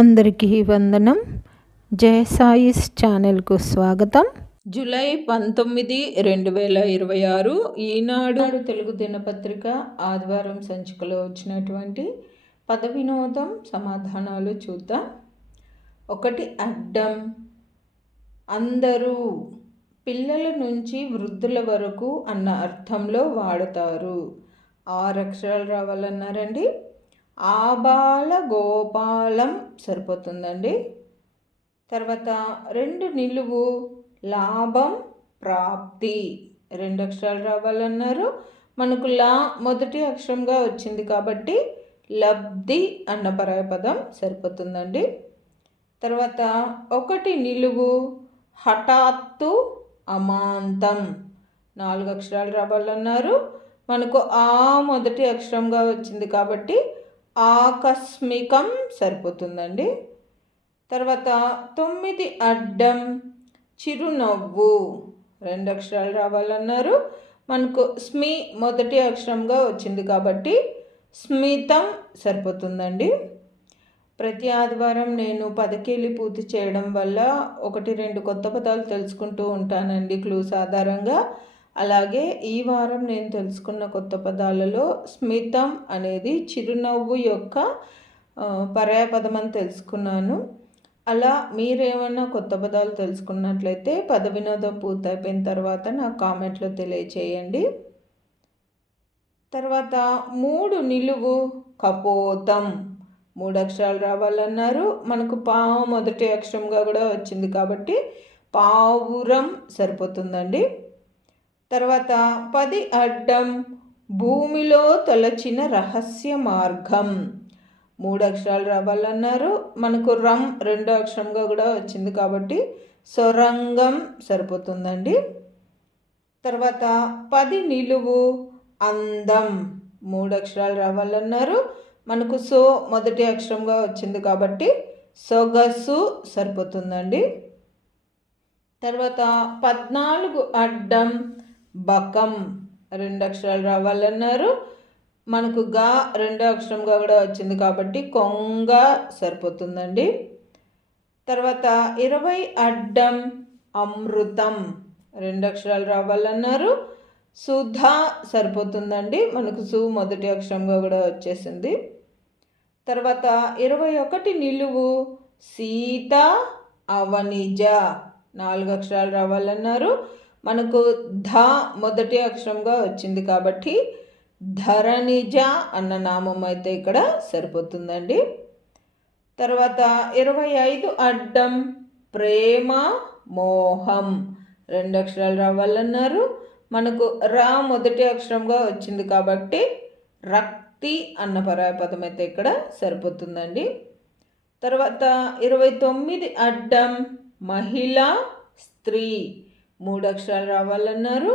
అందరికీ వందనం. జయ సాయిస్ ఛానల్కు స్వాగతం. జూలై 19, 2026 ఈనాడు తెలుగు దినపత్రిక ఆదివారం సంచికలో వచ్చినటువంటి పద వినోదం సమాధానాలు చూద్దాం. 1 అడ్డం. అందరూ పిల్లల నుంచి వృద్ధుల వరకు అన్న అర్థంలో వాడతారు. 6 అక్షరాలు రావాలన్నారండి. ఆబాల గోపాలం సరిపోతుందండి. తర్వాత 2 నిలువు లాభం ప్రాప్తి 2 అక్షరాలు రావాలన్నారు. మనకు లా మొదటి అక్షరంగా వచ్చింది కాబట్టి లబ్ధి అన్న పరాయపదం సరిపోతుందండి. తర్వాత 1 నిలువు హఠాత్తు అమాంతం 4 అక్షరాలు రావాలన్నారు. మనకు ఆ మొదటి అక్షరంగా వచ్చింది కాబట్టి ఆకస్మికం సరిపోతుందండి. తర్వాత 9 అడ్డం చిరునవ్వు 2 అక్షరాలు రావాలన్నారు. మనకు స్మి మొదటి అక్షరంగా వచ్చింది కాబట్టి స్మితం సరిపోతుందండి. ప్రతి ఆదివారం నేను పదకేలి పూర్తి చేయడం వల్ల 1-2 కొత్త పదాలు తెలుసుకుంటూ ఉంటానండి క్లూస్ ఆధారంగా. అలాగే ఈ వారం నేను తెలుసుకున్న కొత్త పదాలలో స్మితం అనేది చిరునవ్వు యొక్క పర్యాయపదం అని తెలుసుకున్నాను. అలా మీరేమన్నా కొత్త పదాలు తెలుసుకున్నట్లయితే పద వినోదం పూర్తయిపోయిన తర్వాత నాకు కామెంట్లో తెలియచేయండి. తర్వాత 3 నిలువు కపోతం 3 అక్షరాలు రావాలన్నారు. మనకు పా మొదటి అక్షరంగా కూడా వచ్చింది కాబట్టి పావురం సరిపోతుందండి. తర్వాత 10 అడ్డం భూమిలో తొలచిన రహస్య మార్గం 3 అక్షరాలు రావాలన్నారు. మనకు రం 2 అక్షరంగా కూడా వచ్చింది కాబట్టి సొరంగం సరిపోతుందండి. తర్వాత 10 నిలువు అందం 3 అక్షరాలు రావాలన్నారు. మనకు సో మొదటి అక్షరంగా వచ్చింది కాబట్టి సొగసు సరిపోతుందండి. తర్వాత 14 అడ్డం బకం 2 అక్షరాలు రావాలన్నారు. మనకు గా 2 అక్షరంగా కూడా వచ్చింది కాబట్టి కొంగ సరిపోతుందండి. తర్వాత 20 అడ్డం అమృతం 2 అక్షరాలు రావాలన్నారు. సుధా సరిపోతుందండి. మనకు సు మొదటి అక్షరంగా కూడా వచ్చేసింది. తర్వాత 21 నిలువు సీత అవనిజ 4 అక్షరాలు రావాలన్నారు. మనకు ధ మొదటి అక్షరంగా వచ్చింది కాబట్టి ధరణిజ అన్న నామం అయితే ఇక్కడ సరిపోతుందండి. తర్వాత 25 అడ్డం ప్రేమ మోహం 2 అక్షరాలు రావాలన్నారు. మనకు రా మొదటి అక్షరంగా వచ్చింది కాబట్టి రక్తి అన్న పరాయపదం అయితే ఇక్కడ సరిపోతుందండి. తర్వాత 29 అడ్డం మహిళ స్త్రీ 3 అక్షరాలు రావాలన్నారు.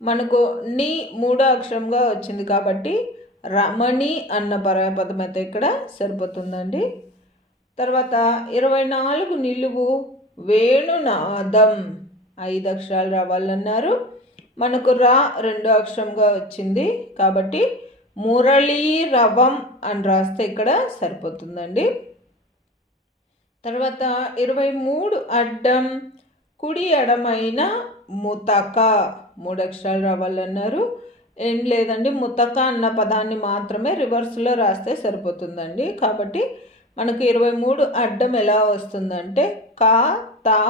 మనకు నీ 3 అక్షరంగా వచ్చింది కాబట్టి రమణి అన్న పరాయపదం అయితే ఇక్కడ సరిపోతుందండి. తర్వాత 24 నిలువు వేణునాదం 5 అక్షరాలు రావాలన్నారు. మనకు రా 2 అక్షరంగా వచ్చింది కాబట్టి మురళీ రవం అని రాస్తే ఇక్కడ సరిపోతుందండి. తర్వాత 23 అడ్డం కుడి ఎడమైన ముతక 3 అక్షరాలు రావాలన్నారు. ఏం లేదండి, ముతక అన్న పదాన్ని మాత్రమే రివర్స్లో రాస్తే సరిపోతుందండి. కాబట్టి మనకు 23 అడ్డం ఎలా వస్తుందంటే కా తా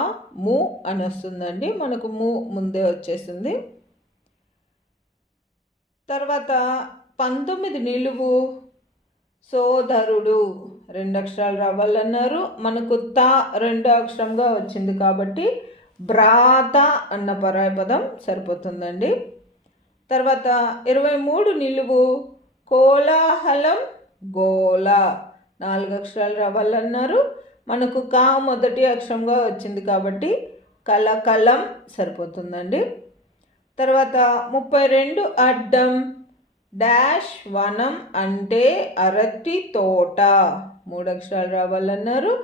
ము అని వస్తుందండి. మనకు ము ముందే వచ్చేసింది. తర్వాత 19 నిలువు సోదరుడు 2 అక్షరాలు రావాలన్నారు. మనకు తా 2 అక్షరంగా వచ్చింది కాబట్టి భ్రాత అన్న పరాయపదం సరిపోతుందండి. తర్వాత 23 నిలువు కోలాహలం గోల 4 అక్షరాలు రావాలన్నారు. మనకు కా మొదటి అక్షరంగా వచ్చింది కాబట్టి కలకలం సరిపోతుందండి. తర్వాత 32 అడ్డం డాష్ వనం అంటే అరటి తోట 3 అక్షరాలు రావాలన్నారు.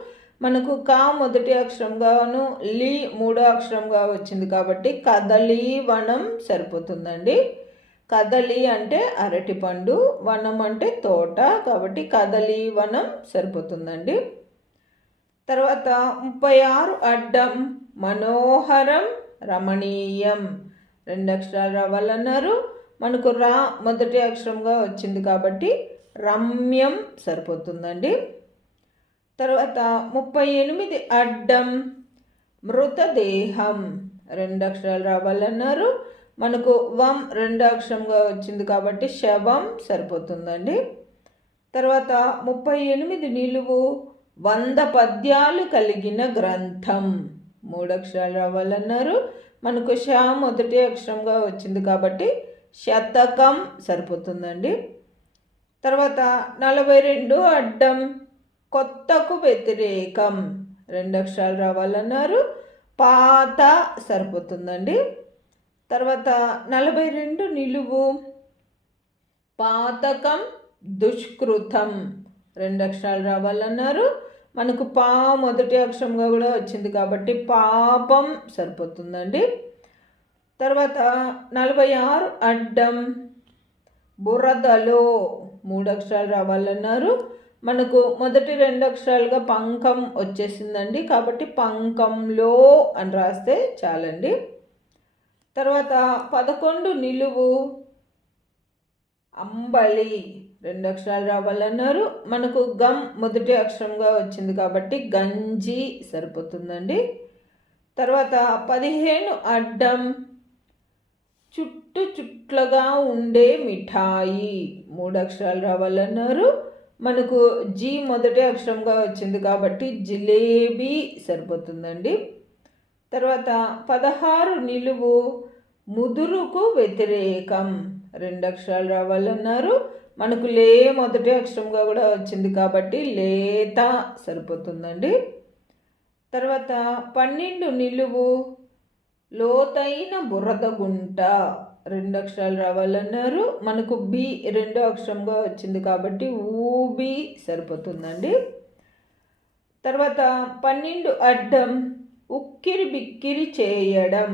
మనకు కా మొదటి అక్షరంగాను లీ 3 అక్షరంగా వచ్చింది కాబట్టి కదలి వనం సరిపోతుందండి. కదలి అంటే అరటిపండు, వనం అంటే తోట కాబట్టి కదలి వనం సరిపోతుందండి. తర్వాత 36 అడ్డం మనోహరం రమణీయం. 2 అక్షరాలు రావాలన్నారు. మనకు రా మొదటి అక్షరంగా వచ్చింది కాబట్టి రమ్యం సరిపోతుందండి. తర్వాత 38 అడ్డం మృతదేహం. 2 అక్షరాలు రావాలన్నారు. మనకు వం 2 అక్షరంగా వచ్చింది కాబట్టి శవం సరిపోతుందండి. తర్వాత 38 నిలువు 100 పద్యాలు కలిగిన గ్రంథం. 3 అక్షరాలు రావాలన్నారు. మనకు ష మొదటి అక్షరంగా వచ్చింది కాబట్టి శతకం సరిపోతుందండి. తర్వాత 42 అడ్డం కొత్తకు వ్యతిరేకం. 2 అక్షరాలు రావాలన్నారు. పాత సరిపోతుందండి. తర్వాత 42 నిలువు పాతకం దుష్కృతం. 2 అక్షరాలు రావాలన్నారు. మనకు పా మొదటి అక్షరంగా కూడా వచ్చింది కాబట్టి పాపం సరిపోతుందండి. తర్వాత 46 అడ్డం బురదలో. 3 అక్షరాలు రావాలన్నారు. మనకు మొదటి 2 అక్షరాలుగా పంకం వచ్చేసిందండి కాబట్టి పంకంలో అని రాస్తే చాలండి. తర్వాత 11 నిలువు అంబలి. 2 అక్షరాలు రావాలన్నారు. మనకు గం మొదటి అక్షరంగా వచ్చింది కాబట్టి గంజి సరిపోతుందండి. తర్వాత 15 అడ్డం చుట్లుగా ఉండే మిఠాయి. 3 అక్షరాలు రావాలన్నారు. మనకు జీ మొదటి అక్షరంగా వచ్చింది కాబట్టి జిలేబీ సరిపోతుందండి. తర్వాత 16 నిలువు ముదురుకు వ్యతిరేకం. 2 అక్షరాలు రావాలన్నారు. మనకు లే మొదటి అక్షరంగా కూడా వచ్చింది కాబట్టి లేత సరిపోతుందండి. తర్వాత 12 నిలువు లోతైన బురద గుంట. 2 అక్షరాలు రావాలన్నారు. మనకు బి 2 అక్షరంగా వచ్చింది కాబట్టి ఊబి సరిపోతుందండి. తర్వాత 12 అడ్డం ఉక్కిరి బిక్కిరి చేయడం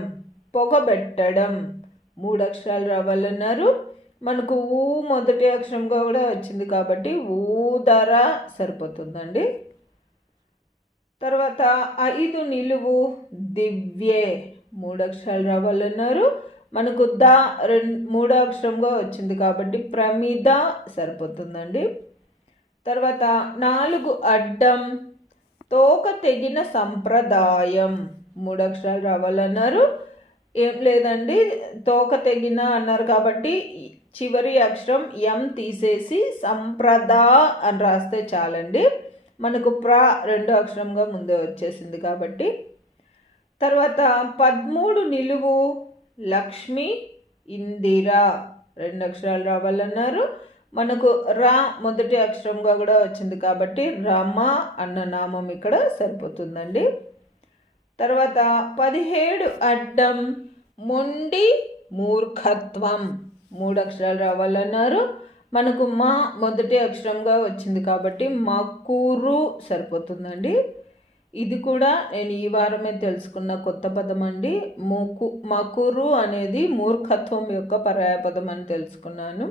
పొగబెట్టడం. 3 అక్షరాలు రావాలన్నారు. మనకు ఊ మొదటి అక్షరంగా కూడా వచ్చింది కాబట్టి ఊదర సరిపోతుందండి. తర్వాత 5 నిలువు దివ్యే. 3 అక్షరాలు రావాలన్నారు. మనకు ద 3 అక్షరంగా వచ్చింది కాబట్టి ప్రమిద సరిపోతుందండి. తర్వాత 4 అడ్డం తోక తెగిన సంప్రదాయం. 3 అక్షరాలు రావాలన్నారు. ఏం లేదండి, తోక తెగిన అన్నారు కాబట్టి చివరి అక్షరం ఎం తీసేసి సంప్రదా అని రాస్తే చాలండి. మనకు ప్ర 2 అక్షరంగా ముందే వచ్చేసింది కాబట్టి. తర్వాత 13 నిలువు లక్ష్మి ఇందిర. 2 అక్షరాలు రావాలన్నారు. మనకు రా మొదటి అక్షరంగా కూడా వచ్చింది కాబట్టి రమ అన్న నామం ఇక్కడ సరిపోతుందండి. తర్వాత 17 అడ్డం మొండి మూర్ఖత్వం. 3 అక్షరాలు రావాలన్నారు. మనకు మా మొదటి అక్షరంగా వచ్చింది కాబట్టి మకురు సరిపోతుందండి. ఇది కూడా నేను ఈ వారమే తెలుసుకున్న కొత్త పదం అండి. మకురు అనేది మూర్ఖత్వం యొక్క పర్యాయపదం అని తెలుసుకున్నాను.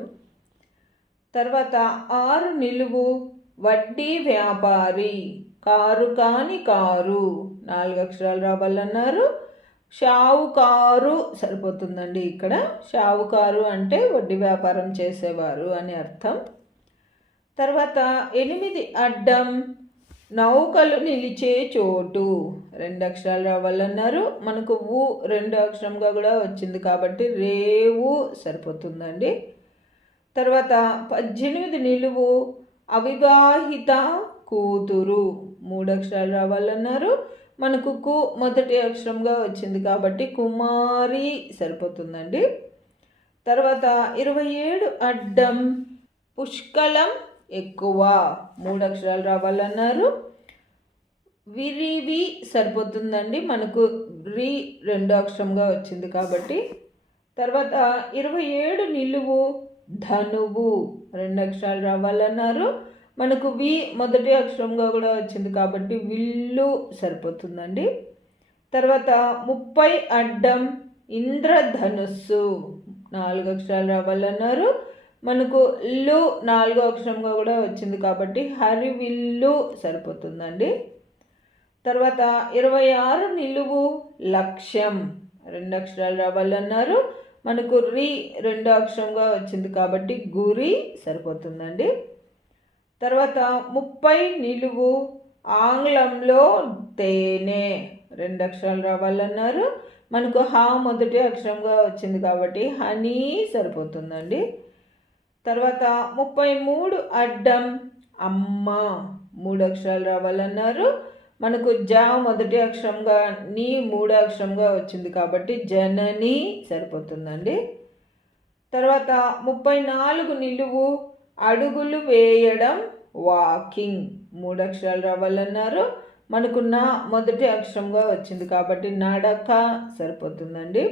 తర్వాత 6 నిలువు వడ్డీ వ్యాపారి. కారు కాని కారు. 4 అక్షరాలు రావాలన్నారు. షావుకారు సరిపోతుందండి. ఇక్కడ షావుకారు అంటే వడ్డీ వ్యాపారం చేసేవారు అని అర్థం. తర్వాత 8 అడ్డం నౌకలు నిలిచే చోటు. 2 అక్షరాలు రావాలన్నారు. మనకు ఊ 2 అక్షరంగా కూడా వచ్చింది కాబట్టి రేవు సరిపోతుందండి. తర్వాత 18 నిలువు అవివాహిత కూతురు. 3 అక్షరాలు రావాలన్నారు. మనకు కు మొదటి అక్షరంగా వచ్చింది కాబట్టి కుమారి సరిపోతుందండి. తర్వాత 27 అడ్డం పుష్కలం ఎక్కువ. 3 అక్షరాలు రావాలన్నారు. విరివి సరిపోతుందండి. మనకు రి 2 అక్షరంగా వచ్చింది కాబట్టి. తర్వాత 27 నిలువు ధనువు. 2 అక్షరాలు రావాలన్నారు. మనకు వి మొదటి అక్షరంగా కూడా వచ్చింది కాబట్టి విల్లు సరిపోతుందండి. తర్వాత 30 అడ్డం ఇంద్రధనుస్సు. 4 అక్షరాలు రావాలన్నారు. మనకు లు 4 అక్షరంగా కూడా వచ్చింది కాబట్టి హరివిల్లు సరిపోతుందండి. తర్వాత 26 నిలువు లక్ష్యం 2 అక్షరాలు రావాలన్నారు. మనకు రి 2 అక్షరంగా వచ్చింది కాబట్టి గురి సరిపోతుందండి. తర్వాత 30 నిలువు ఆంగ్లంలో తేనె 2 అక్షరాలు రావాలన్నారు. మనకు హా మొదటి అక్షరంగా వచ్చింది కాబట్టి హనీ సరిపోతుందండి. తర్వాత 33 అడ్డం అమ్మ 3 అక్షరాలు రావాలన్నారు. మనకు జా మొదటి అక్షరంగా నీ 3 అక్షరంగా వచ్చింది కాబట్టి జనని సరిపోతుందండి. తర్వాత 34 నిలువు అడుగులు వేయడం వాకింగ్ 3 అక్షరాలు రావాలన్నారు. మనకు నా మొదటి అక్షరంగా వచ్చింది కాబట్టి నడక సరిపోతుందండి.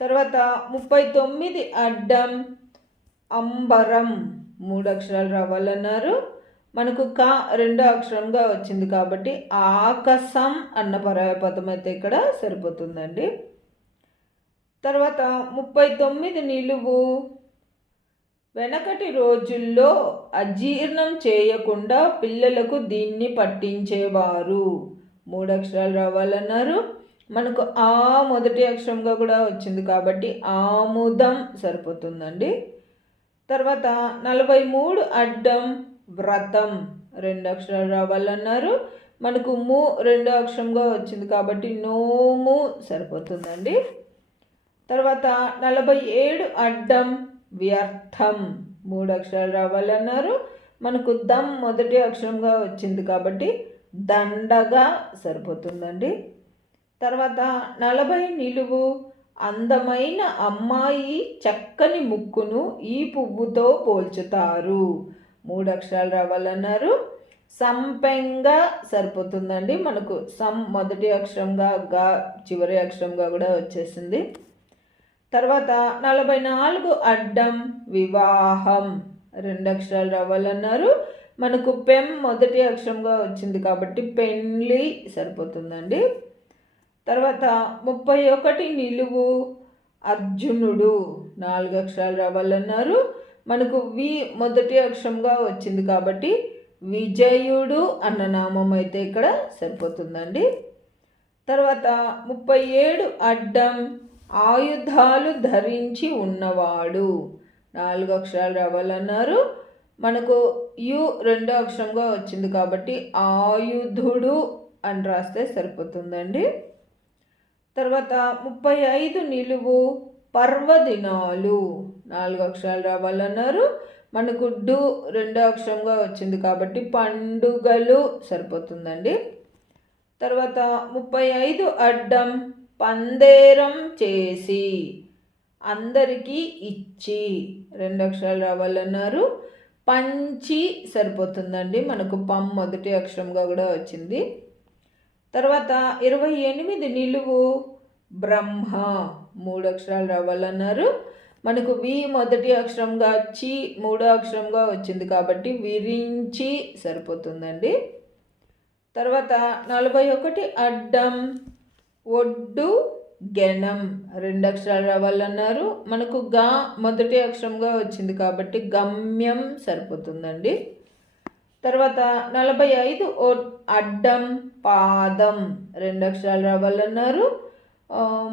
తర్వాత 39 అడ్డం అంబరం 3 అక్షరాలు రావాలన్నారు. మనకు క 2 అక్షరంగా వచ్చింది కాబట్టి ఆకాశం అన్న పర్యాయపదం అయితే ఇక్కడ సరిపోతుందండి. తర్వాత 39 నిలువు వెనకటి రోజుల్లో అజీర్ణం చేయకుండా పిల్లలకు దీన్ని పట్టించేవారు 3 అక్షరాలు రావాలన్నారు. మనకు ఆ మొదటి అక్షరంగా కూడా వచ్చింది కాబట్టి ఆముదం సరిపోతుందండి. తర్వాత 43 అడ్డం వ్రతం 2 అక్షరాలు రావాలన్నారు. మనకు ము 2 అక్షరంగా వచ్చింది కాబట్టి నోము సరిపోతుందండి. తర్వాత 47 అడ్డం వ్యర్థం 3 అక్షరాలు రావాలన్నారు. మనకు దమ్ మొదటి అక్షరంగా వచ్చింది కాబట్టి దండగా సరిపోతుందండి. తర్వాత 40 నిలువు అందమైన అమ్మాయి చక్కని ముక్కును ఈ పువ్వుతో పోల్చుతారు 3 అక్షరాలు రావాలన్నారు. సంపెంగా సరిపోతుందండి. మనకు సం మొదటి అక్షరంగా గా చివరి అక్షరంగా కూడా వచ్చేసింది. తర్వాత 44 అడ్డం వివాహం 2 అక్షరాలు రావాలన్నారు. మనకు పెం మొదటి అక్షరంగా వచ్చింది కాబట్టి పెండ్లి సరిపోతుందండి. తర్వాత 31 నిలువు అర్జునుడు 4 అక్షరాలు రావాలన్నారు. మనకు వి మొదటి అక్షరంగా వచ్చింది కాబట్టి విజయుడు అన్న నామం అయితే ఇక్కడ సరిపోతుందండి. తర్వాత 37 అడ్డం ఆయుధాలు ధరించి ఉన్నవాడు 4 అక్షరాలు రావాలన్నారు. మనకు యు 2 అక్షరంగా వచ్చింది కాబట్టి ఆయుధుడు అని రాస్తే సరిపోతుందండి. తర్వాత 35 నిలువు పర్వదినాలు 4 అక్షరాలు రావాలన్నారు. మనకు డు 2 అక్షరంగా వచ్చింది కాబట్టి పండుగలు సరిపోతుందండి. తర్వాత 35 అడ్డం పందేరం చేసి అందరికీ ఇచ్చి 2 అక్షరాలు రావాలన్నారు. పంచి సరిపోతుందండి. మనకు పం మొదటి అక్షరంగా కూడా వచ్చింది. తర్వాత 28 నిలువు బ్రహ్మ 3 అక్షరాలు రావాలన్నారు. మనకు వి మొదటి అక్షరంగా చి 3 అక్షరంగా వచ్చింది కాబట్టి విరించి సరిపోతుందండి. తర్వాత 41 అడ్డం ఒడ్డు గెనం 2 అక్షరాలు రావాలన్నారు. మనకు గా మొదటి అక్షరంగా వచ్చింది కాబట్టి గమ్యం సరిపోతుందండి. తర్వాత 45 అడ్డం పాదం 2 అక్షరాలు రావాలన్నారు.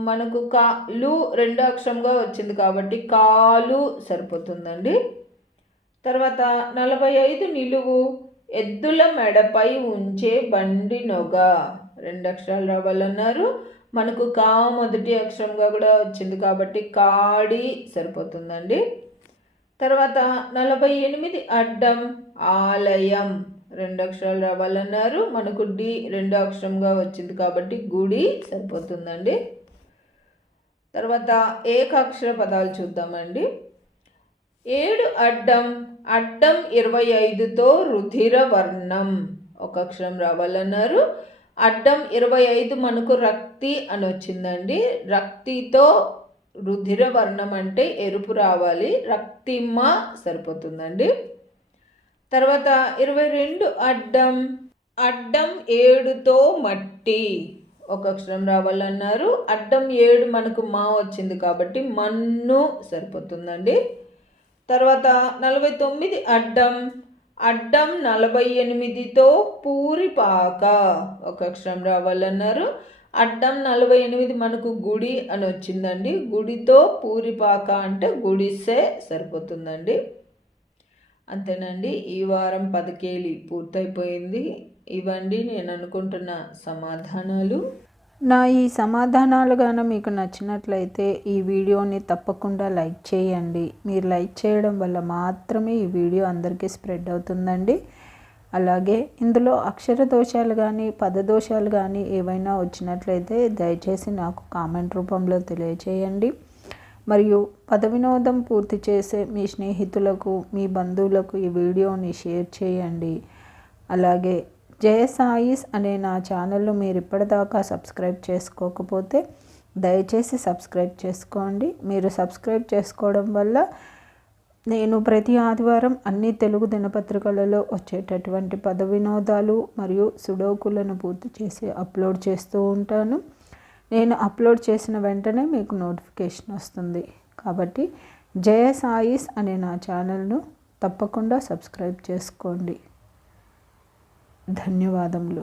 మనకు కాలు 2 అక్షరంగా వచ్చింది కాబట్టి కాలు సరిపోతుందండి. తర్వాత 45 నిలువు ఎద్దుల మెడపై ఉంచే బండి నొగ 2 అక్షరాలు రావాలన్నారు. మనకు కా మొదటి అక్షరంగా కూడా వచ్చింది కాబట్టి కాడి సరిపోతుందండి. తర్వాత 48 అడ్డం ఆలయం 2 అక్షరాలు రావాలన్నారు. మనకు డి 2 అక్షరంగా వచ్చింది కాబట్టి గుడి సరిపోతుందండి. తర్వాత ఏకాక్షర పదాలు చూద్దామండి. 7 అడ్డం 25తో రుధిర వర్ణం 1 అక్షరం రావాలన్నారు. అడ్డం 25 మనకు రక్తి అని వచ్చిందండి. రక్తితో రుధిర వర్ణం అంటే ఎరుపు రావాలి. రక్తిమ సరిపోతుందండి. తర్వాత 22 అడ్డం 7తో మట్టి 1 అక్షరం రావాలన్నారు. అడ్డం 7 మనకు మా వచ్చింది కాబట్టి మన్ను సరిపోతుందండి. తర్వాత 49 అడ్డం అడ్డం 48తో పూరిపాక ఒక అక్షరం రావాలన్నారు. అడ్డం 48 మనకు గుడి అని వచ్చిందండి. గుడితో పూరిపాక అంటే గుడిసే సరిపోతుందండి. అంతేనండి. ఈ వారం 10 కేలి పూర్తయిపోయింది. ఇవండి నేను అనుకుంటున్న సమాధానాలు. నా ఈ సమాధానాలు గాన మీకు నచ్చినట్లయితే ఈ వీడియోని తప్పకుండా లైక్ చేయండి. మీరు లైక్ చేయడం వల్ల మాత్రమే ఈ వీడియో అందరికీ స్ప్రెడ్ అవుతుందండి. అలాగే ఇందులో అక్షర దోషాలు కానీ పదదోషాలు కానీ ఏవైనా వచ్చినట్లయితే దయచేసి నాకు కామెంట్ రూపంలో తెలియచేయండి. మరియు పద వినోదం పూర్తి చేసే మీ స్నేహితులకు మీ బంధువులకు ఈ వీడియోని షేర్ చేయండి. అలాగే జయ సాయిస్ అనే నా ఛానల్ను మీరు ఇప్పటిదాకా సబ్స్క్రైబ్ చేసుకోకపోతే దయచేసి సబ్స్క్రైబ్ చేసుకోండి. మీరు సబ్స్క్రైబ్ చేసుకోవడం వల్ల నేను ప్రతి ఆదివారం అన్ని తెలుగు దినపత్రికలలో వచ్చేటటువంటి పద వినోదాలు మరియు సుడోకులను పూర్తి చేసి అప్లోడ్ చేస్తూ ఉంటాను. నేను అప్లోడ్ చేసిన వెంటనే మీకు నోటిఫికేషన్ వస్తుంది. కాబట్టి జయ సాయిస్ అనే నా ఛానల్ను తప్పకుండా సబ్స్క్రైబ్ చేసుకోండి. ధన్యవాదములు.